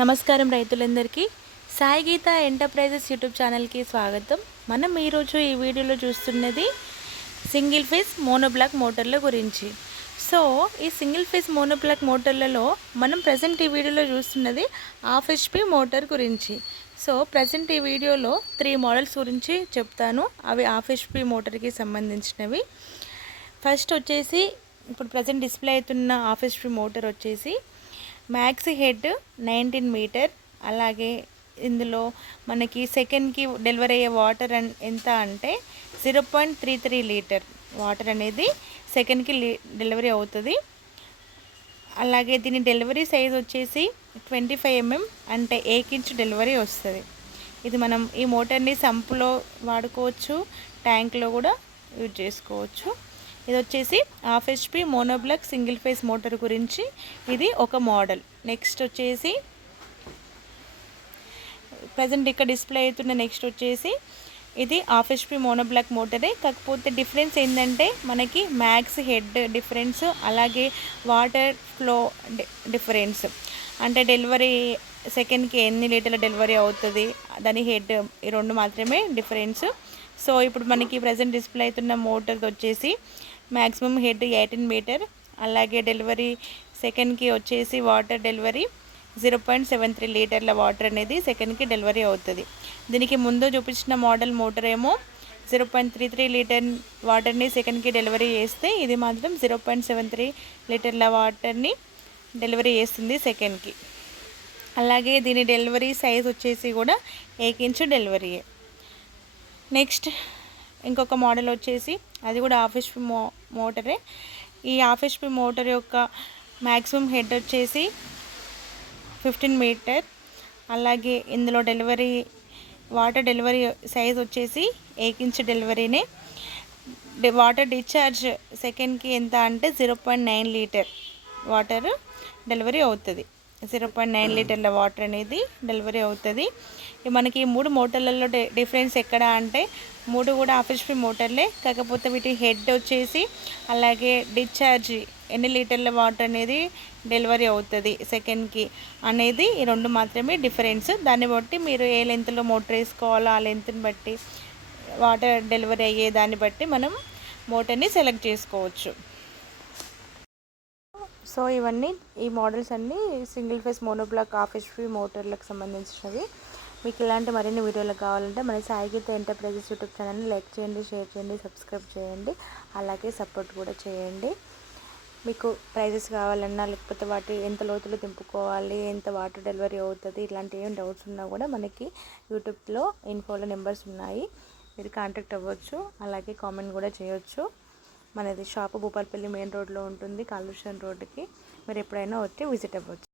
నమస్కారం రైతులందరికీ. సాయి గీత enterprises YouTube ఛానల్కి స్వాగతం. మనం ఈరోజు ఈ వీడియోలో చూస్తున్నది సింగిల్ ఫేస్ మోనోబ్లాక్ మోటార్ల గురించి. సో ఈ సింగిల్ ఫేస్ మోనోబ్లాక్ మోటార్లలో మనం ప్రజెంట్ ఈ వీడియోలో చూస్తున్నది హాఫ్ హెచ్పి మోటార్ గురించి. సో ప్రజెంట్ ఈ వీడియోలో త్రీ మోడల్స్ గురించి చెప్తాను. అవి హాఫ్ హెచ్పి మోటార్కి సంబంధించినవి. ఫస్ట్ వచ్చేసి ఇప్పుడు ప్రజెంట్ డిస్ప్లే అవుతున్న హాఫ్ హెచ్పి మోటార్ వచ్చేసి మ్యాక్స్ హెడ్ నైన్టీన్ మీటర్. అలాగే ఇందులో మనకి సెకండ్కి డెలివరీ అయ్యే వాటర్ అన్ ఎంత అంటే zero point three three litre water అనేది సెకండ్కి లీ డెలివరీ అవుతుంది. అలాగే దీని డెలివరీ సైజ్ వచ్చేసి ట్వంటీ ఫైవ్ ఎంఎం అంటే ఏక్ ఇంచ్ డెలివరీ వస్తుంది. ఇది మనం ఈ మోటార్ని సంపులో వాడుకోవచ్చు ట్యాంక్లో కూడా యూజ్ చేసుకోవచ్చు. ఇది వచ్చేసి half HP monoblock single phase motor గురించి ఇది ఒక మోడల్. నెక్స్ట్ వచ్చేసి ప్రజెంట్ ఇక్కడ డిస్ప్లే అవుతున్న నెక్స్ట్ వచ్చేసి ఇది హాఫ్ హెచ్పి మోనోబ్లాక్ మోటరే. కాకపోతే డిఫరెన్స్ ఏంటంటే మనకి మ్యాక్స్ హెడ్ డిఫరెన్స్ అలాగే వాటర్ ఫ్లో డిఫరెన్స్. అంటే డెలివరీ సెకండ్కి ఎన్ని లీటర్ల డెలివరీ అవుతుంది దాని హెడ్ ఈ రెండు మాత్రమే డిఫరెన్స్. సో ఇప్పుడు మనకి ప్రజెంట్ డిస్ప్లే అవుతున్న మోటర్ వచ్చేసి మ్యాక్సిమం హెడ్ ఎయిటీన్ మీటర్. అలాగే డెలివరీ సెకండ్కి వచ్చేసి water delivery zero point seven three లీటర్ల వాటర్ అనేది సెకండ్కి డెలివరీ అవుతుంది. దీనికి ముందు చూపించిన మోడల్ మోటార్ ఏమో zero point three three litre వాటర్ని సెకండ్కి డెలివరీ చేస్తే ఇది మాత్రం జీరో పాయింట్ సెవెన్ త్రీ లీటర్ల వాటర్ని డెలివరీ చేస్తుంది సెకండ్కి. అలాగే దీని డెలివరీ సైజ్ వచ్చేసి కూడా ఏకించు డెలివరీ డెలివరీయే నెక్స్ట్ ఇంకొక మోడల్ వచ్చేసి అది కూడా హాఫ్ హెచ్పి మో మోటరే. ఈ హాఫ్ హెచ్పి మోటార్ యొక్క మ్యాక్సిమం హెడ్ వచ్చేసి ఫిఫ్టీన్ మీటర్. అలాగే ఇందులో డెలివరీ వాటర్ డెలివరీ సైజ్ వచ్చేసి ఏక్ ఇంచ్ డెలివరీనే. వాటర్ డిశ్చార్జ్ సెకండ్కి ఎంత అంటే zero point nine litre water delivery అవుతుంది. జీరో పాయింట్ నైన్ లీటర్ల వాటర్ అనేది డెలివరీ అవుతుంది. మనకి ఈ మూడు మోటార్లలో డిఫరెన్స్ ఎక్కడ అంటే మూడు కూడా ఆఫీస్ ఫ్రీ మోటార్లే కాకపోతే వీటి హెడ్ వచ్చేసి అలాగే డిశ్చార్జ్ ఎన్ని లీటర్ల వాటర్ అనేది డెలివరీ అవుతుంది సెకండ్కి అనేది ఈ రెండు మాత్రమే డిఫరెన్స్. దాన్ని బట్టి మీరు ఏ లెంత్లో మోటార్ వేసుకోవాలో ఆ లెంత్ని బట్టి వాటర్ డెలివరీ అయ్యే దాన్ని బట్టి మనం మోటార్ని సెలెక్ట్ చేసుకోవచ్చు. సో ఇవన్నీ ఈ మోడల్స్ అన్నీ single phase monoblock half HP మోటార్లకు సంబంధించినవి. మీకు ఇలాంటి మరిన్ని వీడియోలు కావాలంటే మన సాయిగీత ఎంటర్ప్రైజెస్ యూట్యూబ్ ఛానల్ని లైక్ చేయండి షేర్ చేయండి సబ్స్క్రైబ్ చేయండి. అలాగే సపోర్ట్ కూడా చేయండి. మీకు ప్రైజెస్ కావాలన్నా లేకపోతే వాటి ఎంత లోతులో దింపుకోవాలి ఎంత వాటర్ డెలివరీ అవుతుంది ఇలాంటి ఏం డౌట్స్ ఉన్నా కూడా మనకి యూట్యూబ్లో ఇన్ఫోలో నెంబర్స్ ఉన్నాయి. మీరు కాంటాక్ట్ అవ్వచ్చు అలాగే కామెంట్ కూడా చేయొచ్చు. మనది షాపు భూపాలపల్లి మెయిన్ రోడ్లో ఉంటుంది కాలుష్యం రోడ్డుకి. మీరు ఎప్పుడైనా వచ్చి విజిట్ అవ్వచ్చు.